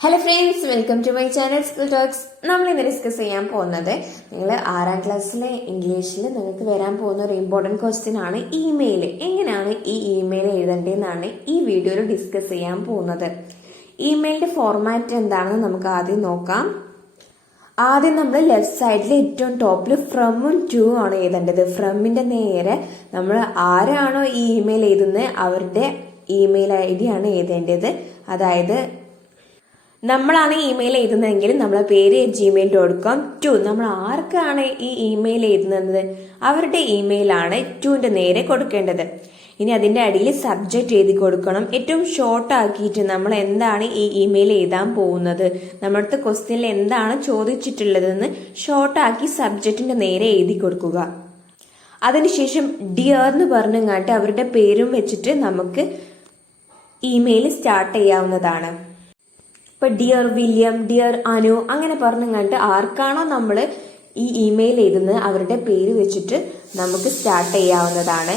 Hello friends, welcome to my channel school talks. നമ്മൾ ഇന്ന് discuss ചെയ്യാൻ പോകുന്നത് നിങ്ങൾ 6ാം ക്ലാസ്സിലെ ഇംഗ്ലീഷിൽ നിങ്ങൾക്ക് വരാൻ പോകുന്ന ഒരു ഇമ്പോർട്ടൻറ്റ് ക്വസ്റ്റ്യൻ ആണ് ഇമെയിൽ. എങ്ങനെയാണ് ഈ ഇമെയിൽ എഴുതേണ്ടതെന്നാണ് ഈ വീഡിയോയിൽ ഡിസ്കസ് ചെയ്യാൻ പോകുന്നത്. ഇമെയിലിന്റെ ഫോർമാറ്റ് എന്താണെന്ന് നമുക്ക് ആദ്യം നോക്കാം. ആദ്യം നമ്മൾ ലെഫ്റ്റ് സൈഡിൽ ഏറ്റവും ടോപ്പിൽ ഫ്രമും ടു ആണ് എഴുതേണ്ടത്. ഫ്രമിന്റെ നേരെ നമ്മൾ ആരാണോ ഈ ഇമെയിൽ എഴുതുന്നത് അവരുടെ ഇമെയിൽ ID ആണ് എഴുതേണ്ടത്. അതായത് നമ്മളാണ് ഇമെയിൽ എഴുതുന്നതെങ്കിൽ നമ്മളെ പേര് gmail.com. ടു നമ്മൾ ആർക്കാണ് ഈ ഇമെയിൽ എഴുതുന്നത് അവരുടെ ഇമെയിലാണ് ടുവിന്റെ നേരെ കൊടുക്കേണ്ടത്. ഇനി അതിന്റെ അടിയിൽ സബ്ജക്റ്റ് എഴുതി കൊടുക്കണം. ഏറ്റവും ഷോർട്ട് ആക്കിയിട്ട് നമ്മൾ എന്താണ് ഈ ഇമെയിൽ എഴുതാൻ പോകുന്നത്, നമ്മുടെ ക്വസ്റ്റ്യനിൽ എന്താണ് ചോദിച്ചിട്ടുള്ളതെന്ന് ഷോർട്ട് ആക്കി സബ്ജക്റ്റിന്റെ നേരെ എഴുതി കൊടുക്കുക. അതിനുശേഷം ഡിയർ എന്ന് പറഞ്ഞങ്ങാട്ട് അവരുടെ പേരും വെച്ചിട്ട് നമുക്ക് ഇമെയിൽ സ്റ്റാർട്ട് ചെയ്യാവുന്നതാണ്. ഇപ്പൊ ഡിയർ വില്യം, ഡിയർ അനു അങ്ങനെ പറഞ്ഞങ്ങാട്ട് ആർക്കാണോ നമ്മൾ ഈ ഇമെയിൽ എഴുതുന്നത് അവരുടെ പേര് വെച്ചിട്ട് നമുക്ക് സ്റ്റാർട്ട് ചെയ്യാവുന്നതാണ്.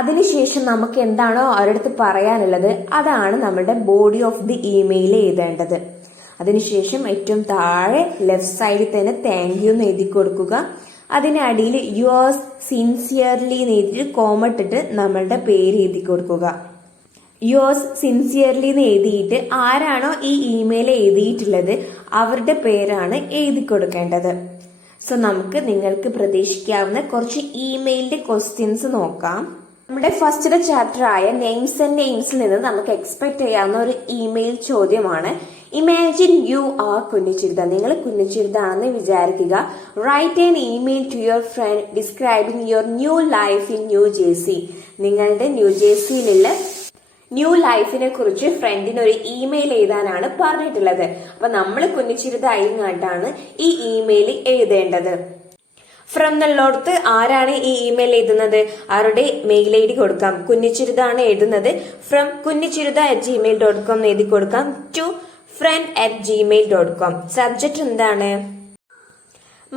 അതിനുശേഷം നമുക്ക് എന്താണോ അവരുടെ അടുത്ത് പറയാനുള്ളത് അതാണ് നമ്മുടെ ബോഡി ഓഫ് ദി ഇമെയിൽ എഴുതേണ്ടത്. അതിനുശേഷം ഏറ്റവും താഴെ ലെഫ്റ്റ് സൈഡിൽ തന്നെ താങ്ക് യു എന്ന് എഴുതി കൊടുക്കുക. അതിനടിയിൽ യുവേഴ്സ് സിൻസിയർലി എന്ന് എഴുതിയിട്ട് കോമ ഇട്ടിട്ട് നമ്മളുടെ പേര് എഴുതി കൊടുക്കുക. യുവേഴ്സ് സിൻസിയർലി എന്ന് എഴുതിയിട്ട് ആരാണോ ഈ ഇമെയിൽ എഴുതിയിട്ടുള്ളത് അവരുടെ പേരാണ് എഴുതി കൊടുക്കേണ്ടത്. സോ നമുക്ക് നിങ്ങൾക്ക് പ്രതീക്ഷിക്കാവുന്ന കുറച്ച് ഇമെയിലിന്റെ ക്വസ്റ്റ്യൻസ് നോക്കാം. നമ്മുടെ ഫസ്റ്റ് ചാപ്റ്റർ ആയ നെയിംസ് ആൻഡ് നെയിംസിൽ നിന്ന് നമുക്ക് എക്സ്പെക്ട് ചെയ്യാവുന്ന ഒരു ഇമെയിൽ ചോദ്യമാണ് ഇമാജിൻ യു ആർ കുഞ്ഞിച്ചിരുത. നിങ്ങൾ കുഞ്ഞിച്ചിരുതാണെന്ന് വിചാരിക്കുക. Write an email to your friend describing your new life in New Jersey. നിങ്ങളുടെ ന്യൂ ജേഴ്സിയിലുള്ള ന്യൂ ലൈഫിനെ കുറിച്ച് ഫ്രണ്ടിന് ഒരു ഇമെയിൽ എഴുതാനാണ് പറഞ്ഞിട്ടുള്ളത്. അപ്പൊ നമ്മൾ കുഞ്ഞിച്ചിരുതായിങ്ങാട്ടാണ് ഈ ഇമെയിൽ എഴുതേണ്ടത്. ഫ്രം എന്നുള്ളടത്ത് ആരാണ് ഈ ഇമെയിൽ എഴുതുന്നത് അവരുടെ മെയിൽ ID കൊടുക്കാം. കുഞ്ഞിച്ചിരുതാണ് എഴുതുന്നത് ഫ്രം kunychiruda@gmail.com എഴുതി കൊടുക്കാം. To friend@gmail.com. സബ്ജക്ട് എന്താണ്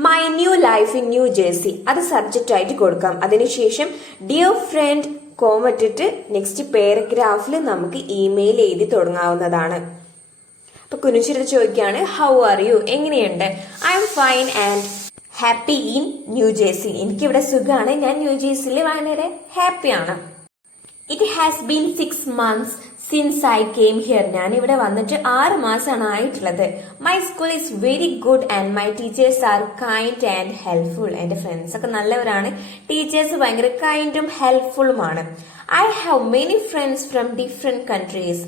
my new life in New Jersey, അത് സബ്ജക്റ്റ് ആയിട്ട് കൊടുക്കാം. അതിനുശേഷം ഡിയർ ഫ്രണ്ട് കോമറ്റിട്ട് നെക്സ്റ്റ് പാരഗ്രാഫിൽ നമുക്ക് ഇമെയിൽ എഴുതി തുടങ്ങാവുന്നതാണ്. അപ്പൊ കുഞ്ഞിച്ചിരുത ചോദിക്കുകയാണ് ഹൗ ആർ യു, എങ്ങനെയുണ്ട്? I am fine and happy in New Jersey. എനിക്കിവിടെ സുഖമാണ്, ഞാൻ ന്യൂ ജേഴ്സിയിൽ വളരെ ഹാപ്പിയാണ്. It has been 6 months since I came here. ഞാൻ ഇവിടെ വന്നിട്ട് 6 മാസമാണ് ആയിട്ടുള്ളത്. My school is very good and my teachers are kind and helpful. എന്റെ ഫ്രണ്ട്സ് ഒക്കെ നല്ലവരാണ്, ടീച്ചേഴ്സ് ഭയങ്കര കൈൻഡും ഹെൽപ്ഫുള്ളുമാണ്. I have many friends from different countries.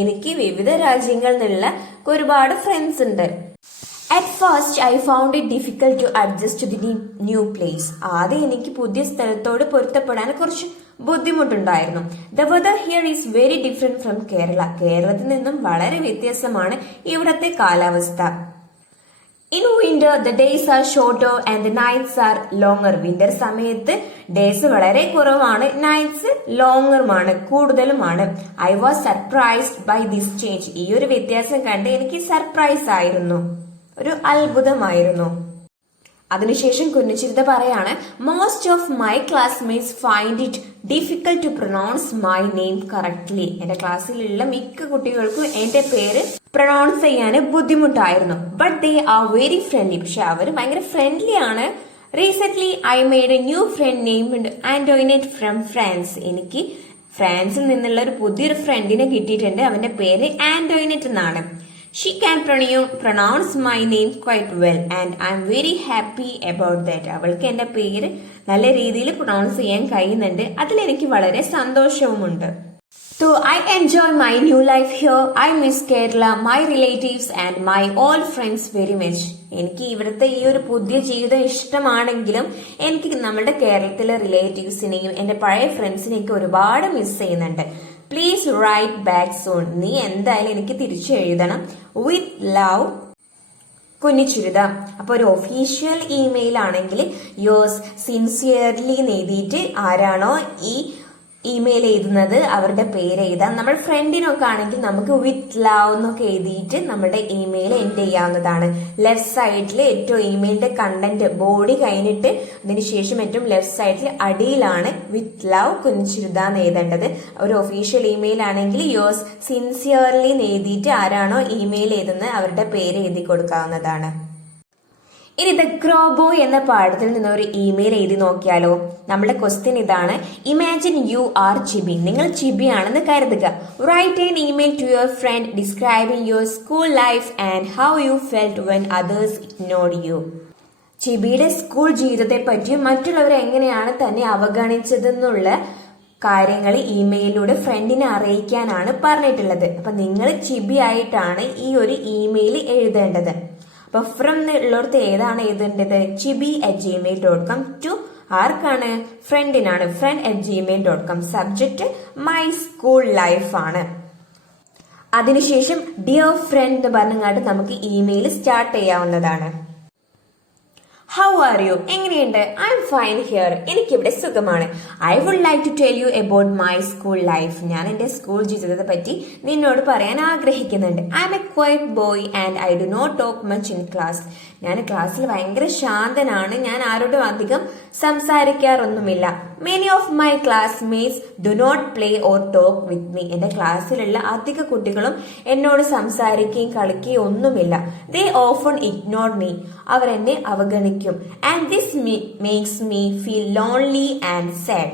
എനിക്ക് വിവിധ രാജ്യങ്ങളിൽ നിന്നുള്ള ഒരുപാട് ഫ്രണ്ട്സ് ഉണ്ട്. At first I found it difficult to adjust to the new place. ആദ്യം എനിക്ക് പുതിയ സ്ഥലത്തോട് പൊരുത്തപ്പെടാൻ കുറച്ച് ബുദ്ധിമുട്ടുണ്ടായിരുന്നു. The weather here is very different from Kerala. കേരളത്തിൽ നിന്നും വളരെ വ്യത്യാസമാണ് ഇവിടത്തെ കാലാവസ്ഥ. In winter the days are shorter and the nights are longer. Winter സമയത്ത് ഡേയ്സ് വളരെ കുറവാണ്, നൈറ്റ്സ് ലോങ്ങറുമാണ്, കൂടുതലുമാണ്. I was surprised by this change. ഈ ഒരു വ്യത്യാസം കണ്ട് എനിക്ക് സർപ്രൈസ് ആയിരുന്നു, ഒരു അത്ഭുതമായിരുന്നു. അതിനുശേഷം കുഞ്ഞിച്ചിരുത പറയാണ് most of my classmates find it difficult to pronounce my name correctly. എന്റെ ക്ലാസ്സിലുള്ള മിക്ക കുട്ടികൾക്കും എന്റെ പേര് പ്രൊനൗൺസ് ചെയ്യാൻ ബുദ്ധിമുട്ടായിരുന്നു. But they are very friendly. പക്ഷെ അവർ ഭയങ്കര ഫ്രണ്ട്ലി ആണ്. Recent I made a new friend named Antoinette from France. എനിക്ക് ഫ്രാൻസിൽ നിന്നുള്ള ഒരു പുതിയൊരു ഫ്രണ്ടിനെ കിട്ടിയിട്ടുണ്ട്. അവന്റെ പേര് ആന്റോയിനെറ്റ് എന്നാണ്. She can pronounce my name quite well and I am very happy about that. അവൾക്ക് എന്റെ പേര് നല്ല രീതിയിൽ പ്രൊനൗൺസ് ചെയ്യാൻ കഴിയുന്നുണ്ട്, അതിലെനിക്ക് വളരെ സന്തോഷവുമുണ്ട്. So I enjoy my new life here. I miss Kerala, my relatives and my old friends very much. എനിക്ക് ഇവിടുത്തെ ഈ ഒരു പുതിയ ജീവിതം ഇഷ്ടമാണെങ്കിലും എനിക്ക് നമ്മുടെ കേരളത്തിലെ റിലേറ്റീവ്സിനെയും എന്റെ പഴയ ഫ്രണ്ട്സിനെയൊക്കെ ഒരുപാട് മിസ് ചെയ്യുന്നുണ്ട്. Please write back soon. നീ എന്തായാലും എനിക്ക് തിരിച്ചു എഴുതണം. With love Kunjichirutha. അപ്പൊ ഒരു ഒഫീഷ്യൽ ഇമെയിൽ ആണെങ്കിൽ യോസ് സിൻസിയർലി എന്ന് എഴുതിയിട്ട് ആരാണോ ഈ ഇമെയിൽ എഴുതുന്നത് അവരുടെ പേര് എഴുതാം. നമ്മൾ ഫ്രണ്ടിനൊക്കെ ആണെങ്കിൽ നമുക്ക് വിത്ത് ലവ് എന്നൊക്കെ എഴുതിയിട്ട് നമ്മുടെ ഇമെയിൽ എൻഡ് ചെയ്യാവുന്നതാണ്. ലെഫ്റ്റ് സൈഡിൽ ഏറ്റവും ഇമെയിലിന്റെ കണ്ടന്റ് ബോഡി കഴിഞ്ഞിട്ട് അതിനുശേഷം ഏറ്റവും ലെഫ്റ്റ് സൈഡിൽ അടിയിലാണ് വിത്ത് ലവ് കുനിച്ചിരുതാന്ന് എഴുതേണ്ടത്. ഒരു ഒഫീഷ്യൽ ഇമെയിൽ ആണെങ്കിൽ യോസ് സിൻസിയർലി എഴുതിയിട്ട് ആരാണോ ഇമെയിൽ എഴുതുന്നത് അവരുടെ പേര് എഴുതി കൊടുക്കാവുന്നതാണ്. ഇനി ദ ക്രോ ബോയ് എന്ന പാഠത്തിൽ നിന്ന് ഒരു ഇമെയിൽ എഴുതി നോക്കിയാലോ. നമ്മുടെ ക്വസ്റ്റ്യൻ ഇതാണ്. Imagine you are Chibi. നിങ്ങൾ ചിബി ആണെന്ന് കരുതുക. Write an email to your friend describing your school life and how you felt when others ignored you. ചിബിയുടെ സ്കൂൾ ജീവിതത്തെ പറ്റിയും മറ്റുള്ളവരെ എങ്ങനെയാണ് തന്നെ അവഗണിച്ചതെന്നുള്ള കാര്യങ്ങൾ ഇമെയിലൂടെ ഫ്രണ്ടിനെ അറിയിക്കാനാണ് പറഞ്ഞിട്ടുള്ളത്. അപ്പൊ നിങ്ങൾ ചിബി ആയിട്ടാണ് ഈ ഒരു ഇമെയിൽ എഴുതേണ്ടത്. അപ്പൊ ഫ്രം ഉള്ളിടത്ത് ഏതാണ് എഴുതേണ്ടത്? chibi@gmail.com. ടു ആർക്കാണ്? ഫ്രണ്ടിനാണ്. friend@gmail.com. Subject my school life ആണ്. അതിനുശേഷം ഡിയർ ഫ്രണ്ട് എന്ന് പറഞ്ഞങ്ങാട്ട് നമുക്ക് ഇമെയിൽ സ്റ്റാർട്ട് ചെയ്യാവുന്നതാണ്. How are you? എങ്ങനെയുണ്ട്? I am fine here. എനിക്കിവിടെ സുഖമാണ്. I would like to tell you about my school life. ഞാൻ എന്റെ സ്കൂൾ ജീവിതത്തെ പറ്റി നിന്നോട് പറയാൻ ആഗ്രഹിക്കുന്നുണ്ട്. I am a quiet boy and I do not talk much in class. ഞാൻ ക്ലാസ്സിൽ ഭയങ്കര ശാന്തനാണ്. ഞാൻ ആരോടും അധികം സംസാരിക്കാറൊന്നുമില്ല. Many of my classmates do not play or talk with me. എന്റെ ക്ലാസ്സിലുള്ള അധിക കുട്ടികളും എന്നോട് സംസാരിക്കുകയും കളിക്കുകയും ഒന്നുമില്ല. They often ignore me. അവർ എന്നെ അവഗണിക്കും. And this makes me feel lonely and sad.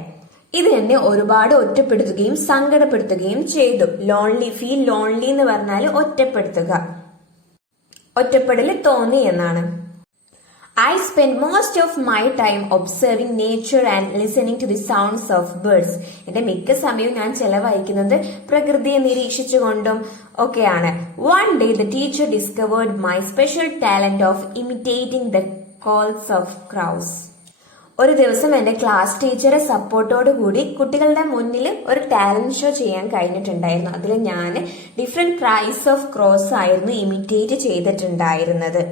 ഇത് എന്നെ ഒരുപാട് ഒറ്റപ്പെടുത്തുകയും സങ്കടപ്പെടുത്തുകയും ചെയ്തു. ഫീൽ ലോൺലി എന്ന് പറഞ്ഞാൽ ഒറ്റപ്പെടുത്തുക, ഒറ്റപ്പെടൽ തോന്നി എന്നാണ്. I spend most of my time observing nature and listening to the sounds of birds. എന്റെ മിക്ക സമയവും ഞാൻ ചെലവഴിക്കുന്നത് പ്രകൃതിയെ നിരീക്ഷിച്ചുകൊണ്ടും ഒക്കെയാണ്. One day the teacher discovered my special talent of imitating the calls of crows. ഒരു ദിവസം എന്റെ ക്ലാസ് ടീച്ചറെ സപ്പോർട്ടോട് കൂടി കുട്ടികളുടെ മുന്നിൽ ഒരു ടാലന്റ് ഷോ ചെയ്യാൻ കഴിഞ്ഞിട്ടുണ്ടായിരുന്നു. അതിൽ ഞാൻ ഡിഫറെന്റ് ക്രൈസ് ഓഫ് ക്രോസ് ആയിരുന്നു ഇമിറ്റേറ്റ് ചെയ്തിട്ടുണ്ടായിരുന്നത്.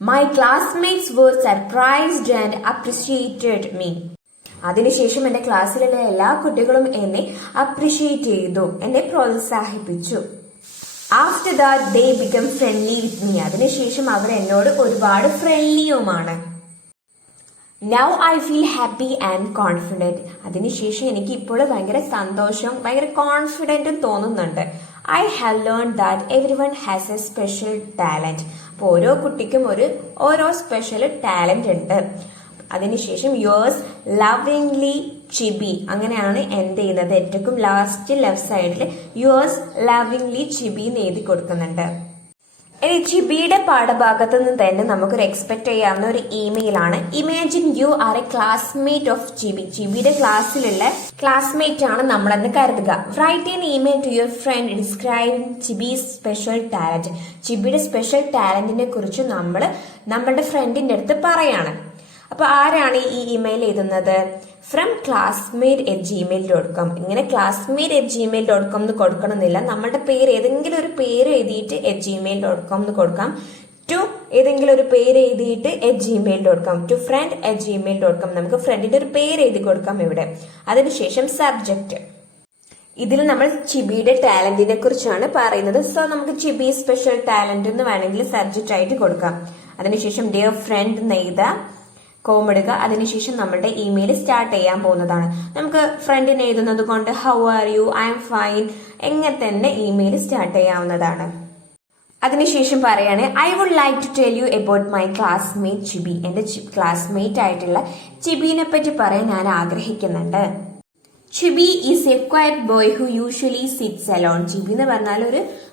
My classmates were surprised and appreciated me. അതിനുശേഷം എന്റെ ക്ലാസ്സിലുള്ള എല്ലാ കുട്ടികളും എന്നെ അപ്രിഷിയേറ്റ് ചെയ്തു, എന്നെ പ്രോത്സാഹിപ്പിച്ചു. After that they became friendly with me. അതിനുശേഷം അവർ എന്നോട് ഒരുപാട് ഫ്രണ്ട്ലിയുമാണ്. Now I feel happy and confident. അതിനുശേഷം എനിക്ക് ഇപ്പോൾ ഭയങ്കര സന്തോഷവും ഭയങ്കര കോൺഫിഡന്റും തോന്നുന്നുണ്ട്. I have learned that everyone has a special talent. അപ്പോൾ ഓരോ കുട്ടിക്കും ഓരോ സ്പെഷ്യൽ ടാലന്റ് ഉണ്ട്. അതിനുശേഷം യോഴ്സ് ലവിംഗ്ലി ചിബി അങ്ങനെയാണ് എൻഡ് ചെയ്യുന്നത്. ഏറ്റവും ലാസ്റ്റ് ലെഫ്റ്റ് സൈഡിൽ യോഴ്സ് ലവിംഗ്ലി ചിബി എന്ന് എഴുതി കൊടുക്കുന്നുണ്ട്. ഇനി ചിബിയുടെ പാഠഭാഗത്ത് നിന്ന് തന്നെ നമുക്കൊരു എക്സ്പെക്ട് ചെയ്യാവുന്ന ഒരു ഇമെയിൽ ആണ്. Imagine you are a classmate of Chibi. ചിബിയുടെ ക്ലാസ്സിലുള്ള ക്ലാസ്മേറ്റ് ആണ് നമ്മളെന്ന് കരുതുക. Write an email to your friend describing Chibi's special talent. ചിബിയുടെ സ്പെഷ്യൽ ടാലന്റിനെ കുറിച്ച് നമ്മളുടെ ഫ്രണ്ടിന്റെ അടുത്ത് പറയാണ്. അപ്പൊ ആരാണ് ഈ ഇമെയിൽ എഴുതുന്നത്? From classmate@gmail.com. ഇങ്ങനെ classmate@gmail.com എന്ന് കൊടുക്കണമെന്നില്ല. നമ്മളുടെ പേര് ഏതെങ്കിലും ഒരു പേര് എഴുതിയിട്ട് @gmail.com എന്ന് കൊടുക്കാം. ടു ഏതെങ്കിലും ഒരു പേര് എഴുതിയിട്ട് @gmail.com. To friend@gmail.com. നമുക്ക് ഫ്രണ്ടിന്റെ ഒരു പേര് എഴുതി കൊടുക്കാം ഇവിടെ. അതിനുശേഷം സബ്ജക്ട്. ഇതിൽ നമ്മൾ ചിബിയുടെ ടാലന്റിനെ കുറിച്ചാണ് പറയുന്നത്. സോ നമുക്ക് ചിബി സ്പെഷ്യൽ ടാലന്റ് എന്ന് വേണമെങ്കിൽ സബ്ജക്റ്റ് ആയിട്ട് കൊടുക്കാം. അതിനുശേഷം ഡിയർ ഫ്രണ്ട് എന്ന് എഴുതാം, കോമിടുക. അതിനുശേഷം നമ്മുടെ ഇമെയിൽ സ്റ്റാർട്ട് ചെയ്യാൻ പോകുന്നതാണ്. നമുക്ക് ഫ്രണ്ടിന് എഴുതുന്നത് കൊണ്ട് how are you, I am fine എങ്ങനെ തന്നെ ഇമെയിൽ സ്റ്റാർട്ട് ചെയ്യാവുന്നതാണ്. അതിനുശേഷം പറയാണ് I would like to tell you about my classmate Chibi. എന്റെ ക്ലാസ്മേറ്റ് ആയിട്ടുള്ള ചിബിനെ പറ്റി പറയാൻ ഞാൻ ആഗ്രഹിക്കുന്നുണ്ട്. Chibi is a quiet boy who usually sits alone. ചിബി എന്ന് പറഞ്ഞാൽ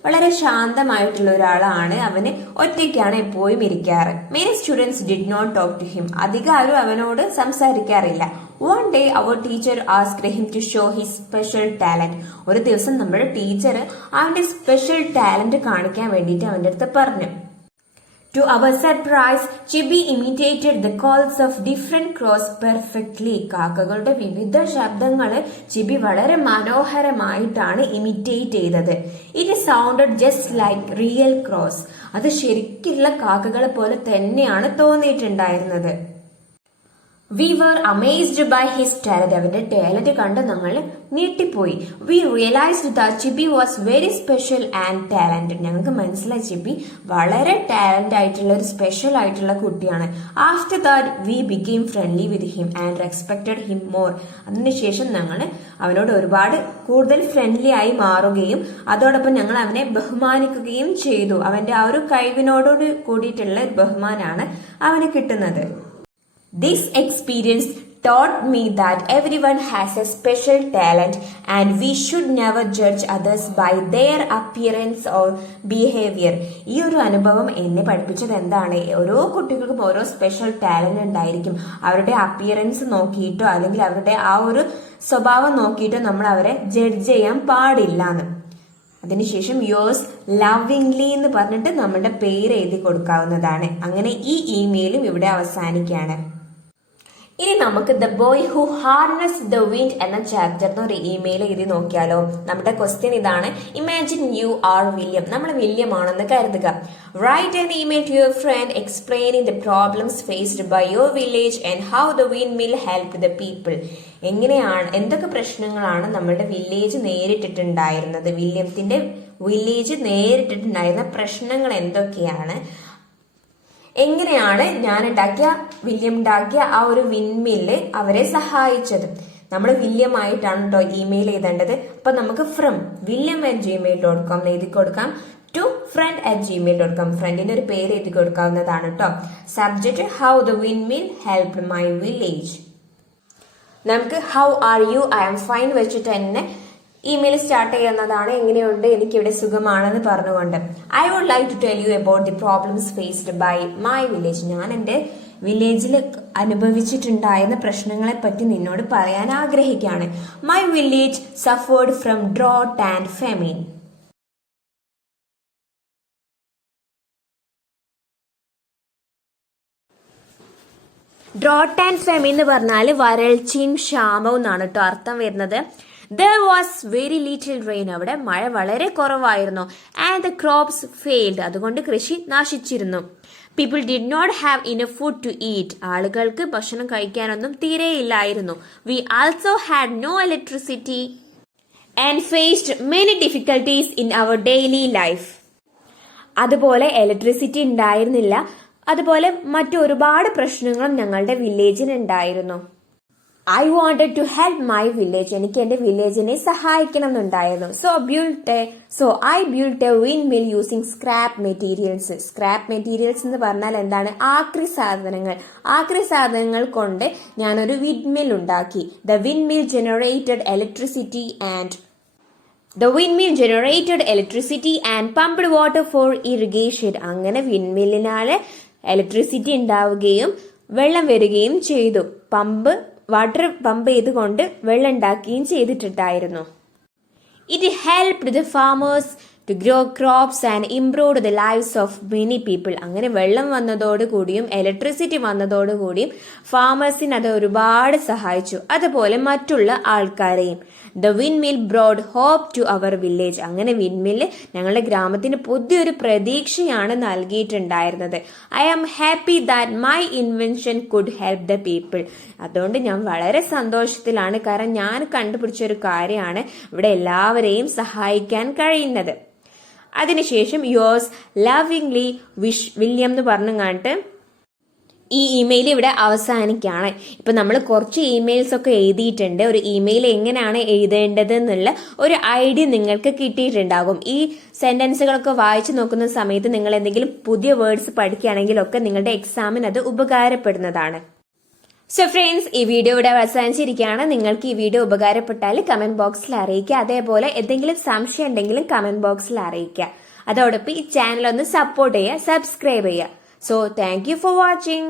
വളരെ ശാന്തമായിട്ടുള്ള ഒരാളാണ്. അവന് ഒറ്റയ്ക്കാണ് എപ്പോഴും ഇരിക്കാറ്. Many students did not talk to him. അധികം ആരും അവനോട് സംസാരിക്കാറില്ല. വൺ ഡേ അവർ teacher asked him to show his special talent. ഒരു ദിവസം നമ്മുടെ ടീച്ചർ അവന്റെ സ്പെഷ്യൽ ടാലന്റ് കാണിക്കാൻ വേണ്ടിയിട്ട് അവന്റെ അടുത്ത് പറഞ്ഞു. To our surprise, Chibi imitated the calls of different crows perfectly. കാക്കകളുടെ വിവിധ ശബ്ദങ്ങൾ ചിബി വളരെ മനോഹരമായിട്ടാണ് ഇമിറ്റേറ്റ് ചെയ്തത്. It sounded just like real crows. അത് ശരിക്കുള്ള കാക്കകളെ പോലെ തന്നെയാണ് തോന്നിയിട്ടുണ്ടായിരുന്നത്. We were amazed by his talent. അവന്റെ ടാലന്റ് കണ്ട് ഞങ്ങൾ ഞെട്ടിപ്പോയി. We realized that Chibi was very special and talented. ഞങ്ങൾക്ക് മനസ്സിലായി ചിബി വളരെ ടാലന്റ് ആയിട്ടുള്ള ഒരു സ്പെഷ്യൽ ആയിട്ടുള്ള കുട്ടിയാണ്. After that we became friendly with him and respected him more. അതിനുശേഷം ഞങ്ങൾ അവനോട് ഒരുപാട് കൂടുതൽ ഫ്രണ്ട്ലി ആയി മാറുകയും അതോടൊപ്പം ഞങ്ങൾ അവനെ ബഹുമാനിക്കുകയും ചെയ്തു. അവന്റെ ആ ഒരു കഴിവിനോട് കൂടിയിട്ടുള്ള ഒരു ബഹുമാനാണ് അവന് കിട്ടുന്നത്. This experience taught me that everyone has a special talent and we should never judge others by their appearance or behavior. ഈ ഒരു അനുഭവം എന്നെ പഠിപ്പിച്ചത് എന്താണ്? ഓരോ കുട്ടികൾക്കും ഓരോ സ്പെഷ്യൽ ടാലന്റ് ഉണ്ടായിരിക്കും. അവരുടെ അപ്പിയറൻസ് നോക്കിയിട്ടോ അല്ലെങ്കിൽ അവരുടെ ആ ഒരു സ്വഭാവം നോക്കിയിട്ടോ നമ്മൾ അവരെ ജഡ്ജ് ചെയ്യാൻ പാടില്ലാന്ന്. അതിനുശേഷം യോസ് ലവിംഗ്ലി എന്ന് പറഞ്ഞിട്ട് നമ്മുടെ പേര് എഴുതി കൊടുക്കാവുന്നതാണ്. അങ്ങനെ ഈ ഇമെയിലും ഇവിടെ അവസാനിക്കുകയാണ്. ഇനി നമുക്ക് the boy who harness the wind എന്ന ചാപ്റ്ററിന് ഒരു ഇമെയിൽ എഴുതി നോക്കിയാലോ. നമ്മുടെ ക്വസ്റ്റ്യൻ ഇതാണ്. Imagine you are William. നമ്മൾ വില്യം ആണെന്ന് കരുതുക. Write an email to your friend explaining the problems faced by your village and how the windmill help the people. എന്തൊക്കെ പ്രശ്നങ്ങളാണ് നമ്മുടെ വില്ലേജ് നേരിട്ടിട്ടുണ്ടായിരുന്നത്, വില്യത്തിന്റെ വില്ലേജ് നേരിട്ടിട്ടുണ്ടായിരുന്ന പ്രശ്നങ്ങൾ എന്തൊക്കെയാണ്, എങ്ങനെയാണ് വില്യം ഉണ്ടാക്കിയ ആ ഒരു വിൻമില്ല് അവരെ സഹായിച്ചത്. നമ്മൾ വില്യമായിട്ടാണ് കേട്ടോ ഇമെയിൽ എഴുതേണ്ടത്. അപ്പൊ നമുക്ക് ഫ്രം william@gmail.com എഴുതി കൊടുക്കാം ടു friend@gmail.com. ഫ്രണ്ടിന്റെ ഒരു പേര് എഴുതി കൊടുക്കാവുന്നതാണ് കേട്ടോ. Subject how the windmill help my village. നമുക്ക് how are you, I am fine വെച്ചിട്ട് തന്നെ ഇമെയിൽ സ്റ്റാർട്ട് ചെയ്യുന്നതാണ്. എങ്ങനെയുണ്ട്, എനിക്കിവിടെ സുഖമാണെന്ന് പറഞ്ഞുകൊണ്ട്. I would like to tell you about the problems faced by my village. ഞാൻ എന്റെ വില്ലേജിൽ അനുഭവിച്ചിട്ടുണ്ടായിരുന്ന പ്രശ്നങ്ങളെ പറ്റി നിന്നോട് പറയാൻ ആഗ്രഹിക്കുകയാണ്. My village suffered from drought and famine. Drought and famine എന്ന് പറഞ്ഞാൽ വരൾച്ചയും ക്ഷാമവും എന്നാണ് കേട്ടോ അർത്ഥം വരുന്നത്. There was very little rain. അവിടെ മഴ വളരെ കുറവായിരുന്നു. And the crops failed. അതുകൊണ്ട് കൃഷി നശിച്ചിരുന്നു. People did not have enough food to eat. ആളുകൾക്ക് ഭക്ഷണം കഴിക്കാനൊന്നും തീരെയില്ലായിരുന്നു. We also had no electricity and faced many difficulties in our daily life. അതുപോലെ ഇലക്ട്രിസിറ്റി ഉണ്ടായിരുന്നില്ല. അതുപോലെ മറ്റൊരുപാട് പ്രശ്നങ്ങളും ഞങ്ങളുടെ വില്ലേജിന് ഉണ്ടായിരുന്നു. I wanted to help my village. എനിക്ക് എന്റെ വില്ലേജിനെ സഹായിക്കണം എന്നുണ്ടായിരുന്നു. So I built a windmill using scrap materials. Scrap materials എന്ന് പറഞ്ഞാൽ എന്താണ്? ആക്രി സാധനങ്ങൾ കൊണ്ട് ഞാനൊരു വിൻഡ്മിൽ ഉണ്ടാക്കി. The windmill generated electricity and pumped water for irrigation. അങ്ങനെ വിൻഡ്മില്ലിനാല് ഇലക്ട്രിസിറ്റി ഉണ്ടാവുകയും വെള്ളം വരികയും ചെയ്തു. വാട്ടർ പമ്പ് ചെയ്തുകൊണ്ട് വെള്ളം ഉണ്ടാക്കുകയും ചെയ്തിട്ടുണ്ടായിരുന്നു. It helped the farmers to grow crops and improved the lives of many people. അങ്ങനെ വെള്ളം വന്നതോടുകൂടിയും ഇലക്ട്രിസിറ്റി വന്നതോടുകൂടിയും ഫാമേഴ്സിന് അത് ഒരുപാട് സഹായിച്ചു. അതുപോലെ മറ്റുള്ള ആൾക്കാരെയും. The windmill brought hope to our village. അങ്ങനെ വിൻഡ്മില്ല് ഞങ്ങളുടെ ഗ്രാമത്തിന് പുതിയൊരു പ്രതീക്ഷയാണ് നൽകിയിട്ടുണ്ടായിരുന്നത്. I am happy that my invention could help the people. അതുകൊണ്ട് ഞാൻ വളരെ സന്തോഷത്തിലാണ്. കാരണം ഞാൻ കണ്ടുപിടിച്ച ഒരു കാര്യമാണ് ഇവിടെ എല്ലാവരെയും സഹായിക്കാൻ കഴിയുന്നത്. അതിനുശേഷം യോസ് ലവിംഗ്ലി വില്യം എന്ന് പറഞ്ഞുകൊണ്ട് ഈ ഇമെയിൽ ഇവിടെ അവസാനിക്കുകയാണ്. ഇപ്പൊ നമ്മൾ കുറച്ച് ഇമെയിൽസ് ഒക്കെ എഴുതിയിട്ടുണ്ട്. ഒരു ഇമെയിൽ എങ്ങനെയാണ് എഴുതേണ്ടത് എന്നുള്ള ഒരു ഐഡിയ നിങ്ങൾക്ക് കിട്ടിയിട്ടുണ്ടാകും. ഈ സെന്റൻസുകളൊക്കെ വായിച്ചു നോക്കുന്ന സമയത്ത് നിങ്ങൾ എന്തെങ്കിലും പുതിയ വേർഡ്സ് പഠിക്കുകയാണെങ്കിലൊക്കെ നിങ്ങളുടെ എക്സാമിന് അത് ഉപകാരപ്പെടുന്നതാണ്. സോ ഫ്രണ്ട്സ്, ഈ വീഡിയോ ഇവിടെ അവസാനിച്ചിരിക്കുകയാണ്. നിങ്ങൾക്ക് ഈ വീഡിയോ ഉപകാരപ്പെട്ടാൽ കമന്റ് ബോക്സിൽ അറിയിക്കുക. അതേപോലെ എന്തെങ്കിലും സംശയം ഉണ്ടെങ്കിലും കമന്റ് ബോക്സിൽ അറിയിക്കുക. അതോടൊപ്പം ഈ ചാനൽ ഒന്ന് സപ്പോർട്ട് ചെയ്യുക, സബ്സ്ക്രൈബ് ചെയ്യുക. So thank you for watching.